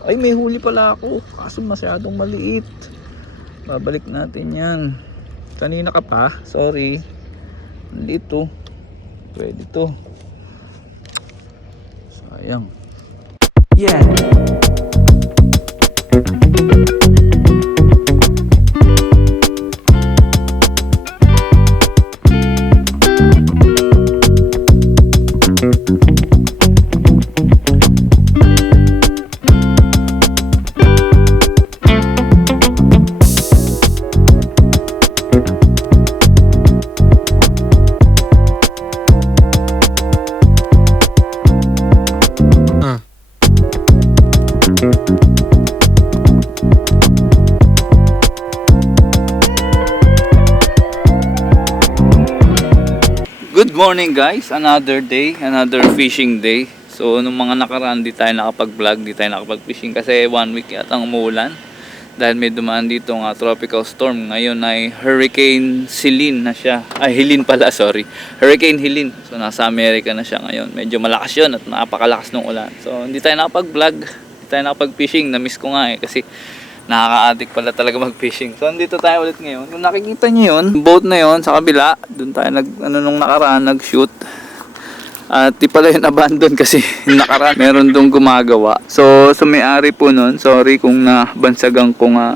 Ay, may huli pala ako. Kaso masyadong maliit. Babalik natin yan. Kanina ka pa. Sorry. Dito. Pwede to. Sayang. Yeah. Good morning guys, another day, another fishing day. So nung mga nakaraan di tayo nakapag-vlog, di tayo nakapag-fishing kasi 1 week yata ang umuulan. Dahil may dumaan dito nga tropical storm. Ngayon ay Hurricane Helene na siya. Ay Helene pala, sorry. Hurricane Helene. So nasa Amerika na siya ngayon. Medyo malakas yun at napakalakas ng ulan. So hindi tayo nakapag-vlog, hindi tayo nakapag-fishing. Na-miss ko nga kasi nakaka-addict pala talaga mag-fishing. So, andito tayo ulit ngayon. Kung nakikita nyo yun, boat na yun sa kabila, doon tayo nung nakaraan, nag-shoot. At di pala yun abandon kasi nakaraan, meron doon gumagawa. So, sa may-ari po nun, sorry kung nabansagan ko nga,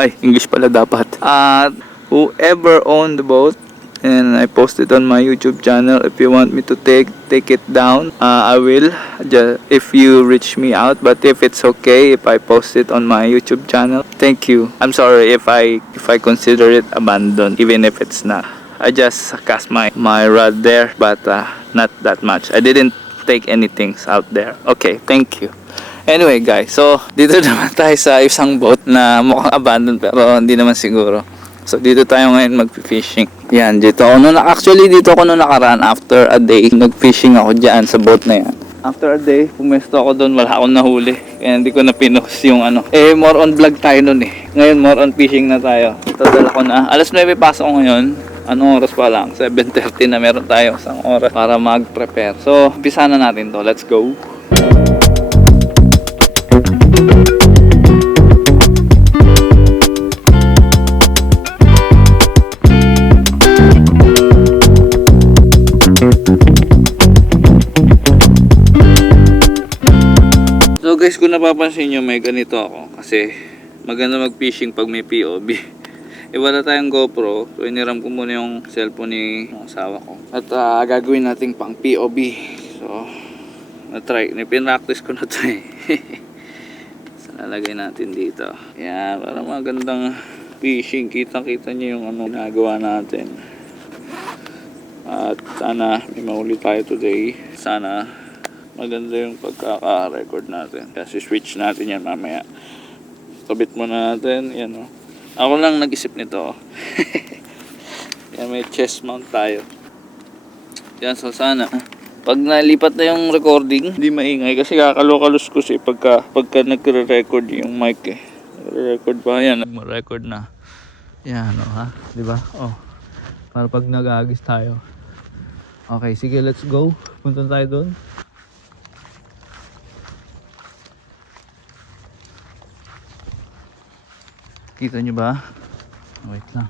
ay, English pala dapat. At whoever owned the boat, and I posted on my YouTube channel. If you want me to take it down, I will, just if you reach me out. But if it's okay if I post it on my YouTube channel, thank you. I'm sorry if I consider it abandoned, even if it's not. I just cast my rod there, but not that much. I didn't take anything out there. Okay, thank you. Anyway guys, so dito naman tayo sa isang boat na mukhang abandoned pero hindi naman siguro. So dito tayo ngayon mag-fishing. Yan, dito ako actually dito ako nakaraan after a day. Nag-fishing ako diyan sa boat na yan. After a day, pumesto ako doon, wala akong nahuli. Kaya hindi ko na pinost yung ano. More on vlog tayo noon eh. Ngayon more on fishing na tayo. Ito dala ko na. Alas 9 pasok ko ngayon. Anong oras pa lang? 7:30 na meron tayo isang oras para mag-prepare. So, umpisa na natin to. Let's go. So guys, kung napapansin nyo, may ganito ako kasi maganda mag-fishing pag may POV. Wala tayong GoPro, so iniram ko muna yung cellphone ng asawa ko. At gagawin natin pang POV. So, pinractice ko na ito eh. So, lalagay natin dito. Yan, para magandang fishing. Kita-kita nyo yung ginagawa natin. At sana may mahuli tayo today. Sana maganda yung pagkaka-record natin. Kasi switch natin yan mamaya. Kabit muna natin. Yan o. Ako lang nag-isip nito. Yan, may chest mount tayo. Yan, so sana pag nalipat na yung recording, hindi maingay. Kasi kakalo-kalos ko siya pagka nagre-record yung mic eh. Nagre-record pa yan. Nag-record na. Yan o ha. Diba? Oh. Para pag nag-agis tayo. Okay, sige, let's go. Punta tayo doon. Kita nyo ba? Wait lang.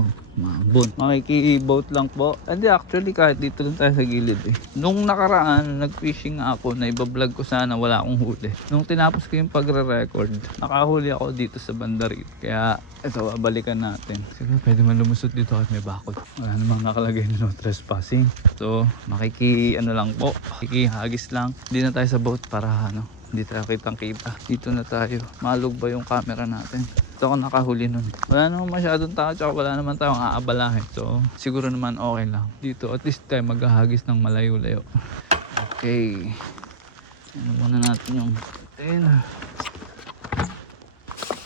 Oh, maambon. Makiki-boat lang po. Hindi, actually kahit dito lang tayo sa gilid eh. Nung nakaraan, nag-fishing ako na ibablog ko sana, wala akong huli. Nung tinapos ko yung pagre-record, nakahuli ako dito sa bandari. Kaya ito, babalikan natin. Siguro pwede man lumusot dito kahit may bakod. Wala namang nakalagay na no trespassing. So, lang po. Makikihagis lang. Hindi na tayo sa boat para hindi tayo kitang-kita. Dito na tayo. Malog ba yung camera natin? Ito ako nakahuli nun. Wala naman masyadong tao, tsaka wala naman tayong aabalahin. So, siguro naman okay lang. Dito, at least tayo maghahagis ng malayo-layo. Okay. Ano muna natin yung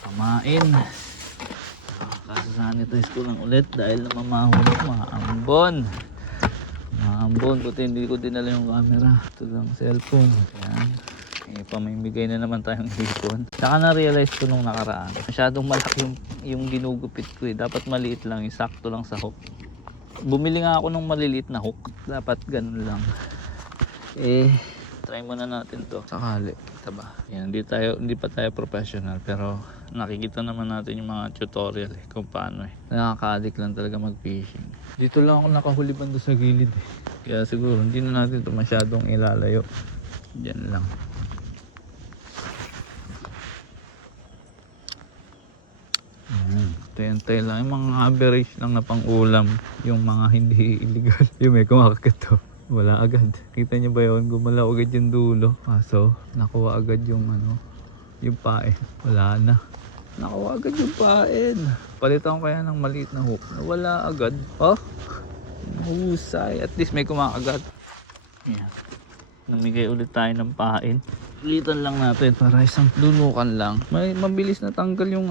pamain. Kasasanitize ko lang ulit dahil namamahulog maambon. Maambon, buti hindi ko dinala yung camera. Ito lang cellphone. Ayan. Pamimigay na naman tayong hipon. Saka na-realize ko nung nakaraan, masyadong malaki yung ginugupit ko eh. Dapat maliit lang, yung sakto lang sa hook. Bumili nga ako ng maliliit na hook. Dapat ganun lang. Try muna natin to sakali. Kita ba? Yan, hindi pa tayo professional, pero nakikita naman natin yung mga tutorial kung paano Nakaka-addict lang talaga mag-fishing. Dito lang ako nakahuli banda sa gilid Kaya siguro hindi na natin ito masyadong ilalayo. Diyan lang. Hintay lang yung mga average lang na pang ulam, yung mga hindi illegal. Yung may kumakagat to, wala agad. Kita nyo ba yun? Gumalaw agad yung dulo, kaso nakuha agad yung yung pain. Wala na, nakuha agad yung pain. Palitan ko kaya ng maliit na hook, wala agad. Husay, at least may kumakagat. Yan, namigay ulit tayo ng pain. Ulitan lang natin para isang lunukan lang. Mabilis na tanggal yung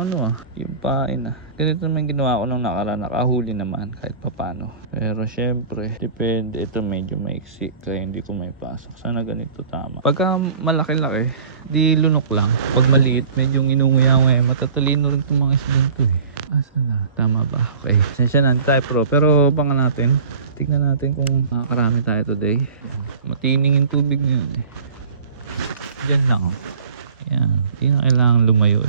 yung pain Ganito naman ginawa ko nung nakaraan. Nakahuli naman kahit papano. Pero syempre, depende. Ito medyo maiksi kaya hindi ko may pasok. Sana ganito tama. Pagka malaki-laki, di lunok lang. Pag maliit, medyo inunguya-nguya. Matatalino rin itong mga isdang to Asa na? Tama ba? Okay. Sensya na tayo pro. Pero baka natin. Tignan natin kung makakarami tayo today. Matining yung tubig ngayon Diyan lang Yan, hindi na kailangan lumayo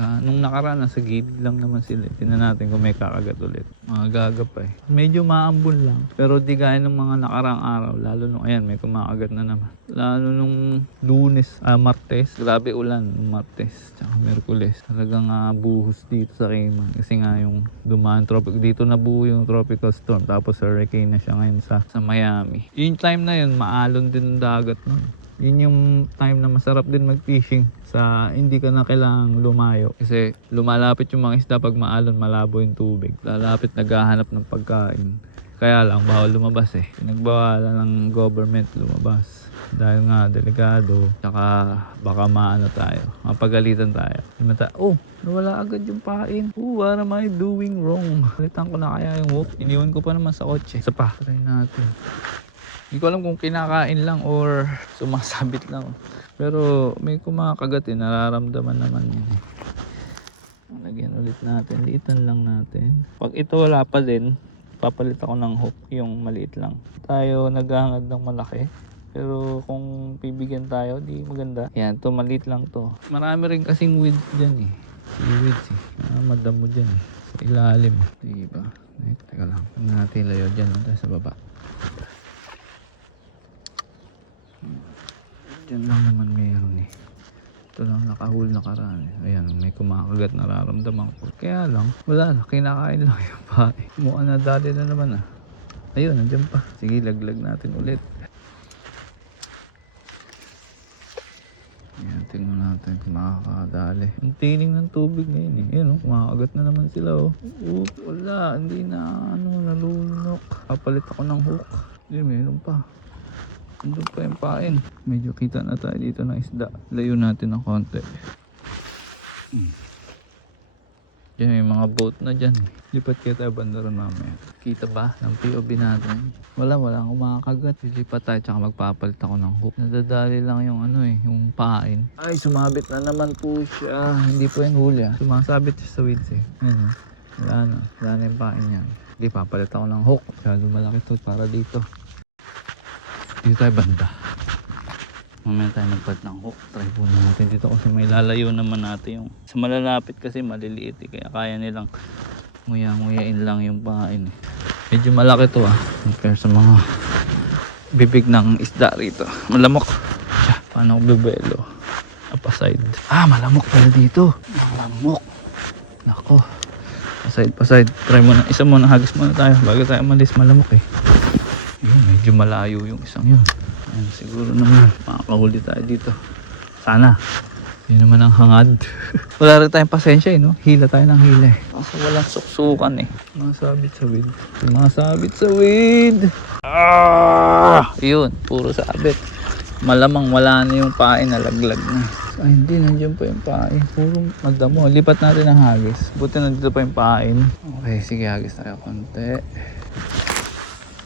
nung nakaraan sa gilid lang naman sila tingnan natin kung may kakagat ulit, mga gagap medyo maambon lang, pero di gaya ng mga nakaraang araw, lalo nung ayan may kumakagat na naman, lalo nung Lunes, Martes, grabe ulan nung Martes tsaka Merkules, talagang buhos dito sa Cayman kasi nga yung dumaan dito na buo yung tropical storm, tapos hurricane na siya ngayon sa Miami. Yung time na yun maalon din ang dagat nun. Yun yung time na masarap din mag-fishing sa hindi ka na kailangang lumayo kasi lumalapit yung mga isda pag maalon, malabo yung tubig, lalapit naghahanap ng pagkain, kaya lang bawal lumabas pinagbawalan ng government lumabas dahil nga delikado, tsaka baka tayo, mapagalitan tayo. Nawala agad yung pain. What am I doing wrong? Palitan ko na kaya yung hook, iniwan ko pa naman sa kotse. Isa pa, try natin. Hindi ko alam kung kinakain lang or sumasabit lang. Pero may kumakagat nararamdaman naman yun Lagyan ulit natin. Liitan lang natin. Pag ito wala pa din, papalit ako ng hook, yung maliit lang. Tayo naghahangad ng malaki. Pero kung bibigyan tayo, di maganda. Yan, to maliit lang to. Marami rin kasing weeds dyan Seaweeds madamo dyan sa ilalim. Diba? Teka lang. Tingnan natin layo dyan tayo sa baba. Diyan lang naman meron Ito lang nakahul nakaraan Ayan, may kumakagat nararamdaman ko. Kaya lang, wala na, kinakain lang yung pain. Mukha na dali na naman Ayun, nandiyan pa. Sige, laglag natin ulit. Ayan, tingnan natin kung makakadali. Ang tining ng tubig ngayon Ayan kumakagat na naman sila wala, hindi na nalunok. Papalit ako ng hook. Hindi, meron pa. Andun pa yung pain. Medyo kita na tayo dito ng isda. Layo natin ng konti. Diyan may mga boat na dyan Lipat kaya tayo banda ron mamaya. Kita ba ng POV natin? Walang kumakagat. Lilipat tayo tsaka magpapalit ako ng hook. Nadadali lang yung yung pain. Ay, sumabit na naman po siya. Hindi po yung huli Sumasabit siya sa weeds Ayan Wala na yung pain niya. Hindi, papalit ako ng hook. Kaya lumalaki to para dito. Dito tayo banda. Mamaya tayo magpalit ng hook. Try po natin dito kasi may lalayo naman natin yung sa malalapit kasi maliliit kaya kaya nilang nguya-nguyain lang yung pain Medyo malaki to compare sa mga bibig ng isda rito. Malamok. Paano ko bibelo? Paside. Malamok pala dito. Malamok. Nako. Paside. Try muna. Isa muna. Hagis muna tayo bago tayo malis. Malamok Yun, medyo malayo yung isang yun. Ayan, siguro naman makakahuli tayo dito. Sana. Yun naman ang hangad. Wala rin tayong pasensya Hila tayo ng hila Kasi walang suksukan Masabit sa weed. Yun, puro sabit. Malamang wala na yung pain, nalaglag na. Hindi, nandiyan pa yung pain. Puro magdamo. Lipat natin ang hagis. Buti nandito pa yung pain. Okay, sige, hagis tayo konti.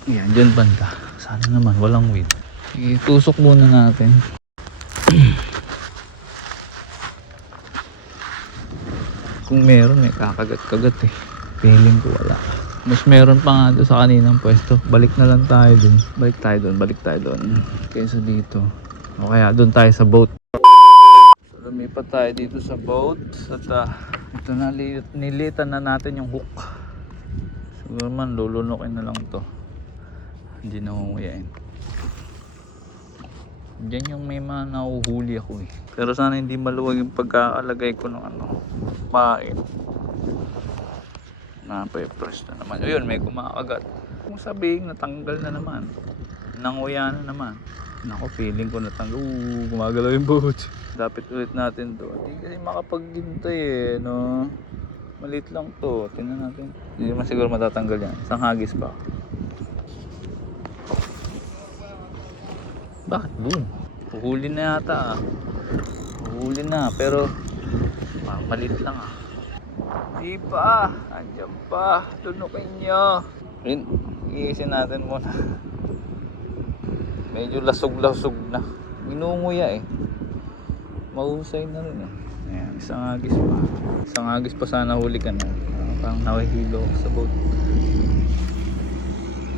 Yan, dyan banda. Sana naman walang weed. Sige, tusok muna natin. Kung meron may kakagat-kagat Feeling ko wala. Mas meron pa nga doon sa kaninang pwesto. Balik na lang tayo dun. Balik tayo dun. Kaysa dito. O kaya doon tayo sa boat. So, lumipat tayo dito sa boat. At ito na, nilitan na natin yung hook. Siguro man lulunukin na lang to. Hindi na hunguyain. Diyan yung may mga nahuhuli ako eh. Pero sana hindi maluwag yung pagkakalagay ko ng pain. Nape-press na naman. Ayun, may kumakagat. Kung sabihin natanggal na naman, nanguya na naman. Nako, feeling ko natanggal. Gumagalaw yung boat. Dapat ulit natin to. Hindi kasi makapaghintay eh, no? Maliit lang to. Tingnan natin. Hindi naman siguro matatanggal yan. Isang hagis pa. Bakit doon? Uhuli na yata ah. Uhuli na, pero maliit lang ah. Di pa, andyan pa. Tunukin nyo. Rin, iisin natin muna. Medyo lasog-lasog na. Minunguya eh. Mahusay na rin eh. Ayan, isang agis pa. Isang agis pa sana huli ka na. Parang nawahilo ako sa boat.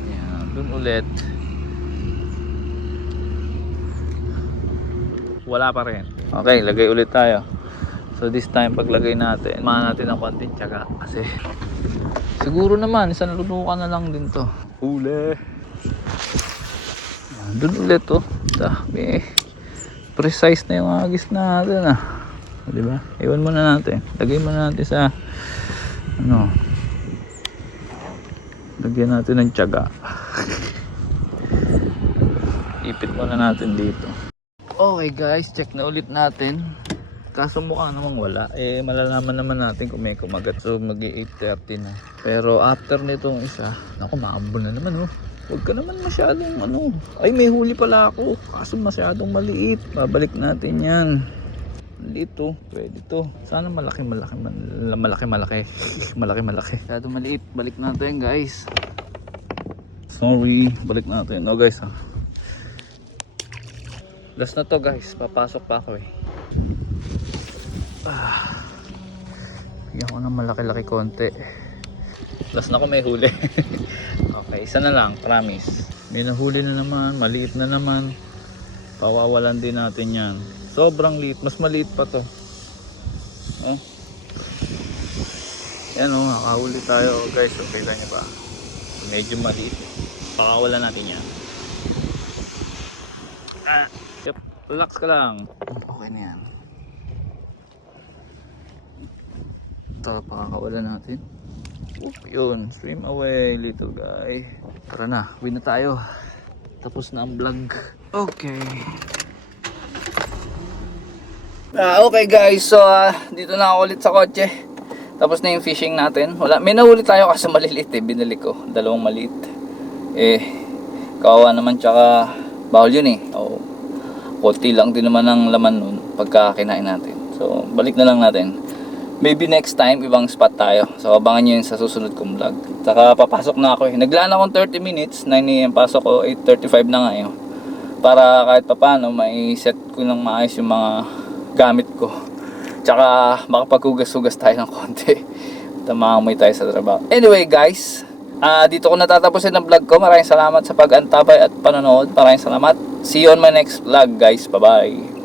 Ayan, dun ulit. Wala pa rin. Okay, lagay ulit tayo. So this time paglagay natin, mahan natin ang konting tiyaga kasi siguro naman isang lunukan na lang din to. Huli. Doon ulit oh. Dami. Precise na yung agis natin ah. Di ba? Iwan muna natin. Lagay muna natin sa lagyan natin ng tiyaga. Ipit muna natin dito. Okay guys, check na ulit natin. Kaso mukha namang wala. Eh malalaman naman natin kung may kumagat. So mag-i 8:30 na. Pero after nitong isa, naku, maambon na naman oh. Huwag ka naman masyadong ay may huli pala ako. Kaso masyadong maliit. Babalik natin yan. Dito, pwede to. Sana malaki. Masyadong maliit. Balik natin guys. Sorry, balik natin. No guys ha. Last na to guys, papasok pa ako eh. Bigyan ko ng malaki-laki konti. Last na ko may huli. Okay, isa na lang, promise. May nahuli na naman, maliit na naman. Pawawalan din natin yan. Sobrang liit, mas maliit pa to. Yan o, nakahuli tayo guys. So, kita nyo ba? Medyo maliit. Pawawalan natin yan. Yep, relax ka lang. Okay na yan. Ito, pakakawalan natin. Oop, yun, swim away little guy. Tara na, uwi na tayo. Tapos na ang vlog. Okay. Okay guys, so dito na ako ulit sa kotse. Tapos na yung fishing natin. Wala, may nahuli tayo kasi maliliit eh. Binili ko, dalawang maliit. Kawawa naman, tsaka bawal yun eh. Konti lang din naman ang laman nun pagka kinain natin. So balik na lang natin. Maybe next time ibang spot tayo. So abangan nyo yun sa susunod kong vlog. Saka papasok na ako eh. Naglaan akong 30 minutes, 9 AM pasok ko, 8:35 na nga yun. Para kahit papano may set ko ng maayos yung mga gamit ko. Tsaka makapaghugas-hugas tayo ng konti. Tamahamoy tayo sa trabaho. Anyway guys, dito ko natatapusin ang vlog ko. Maraming salamat sa pag-antabay at panonood. Maraming salamat. See you on my next vlog guys. Bye bye.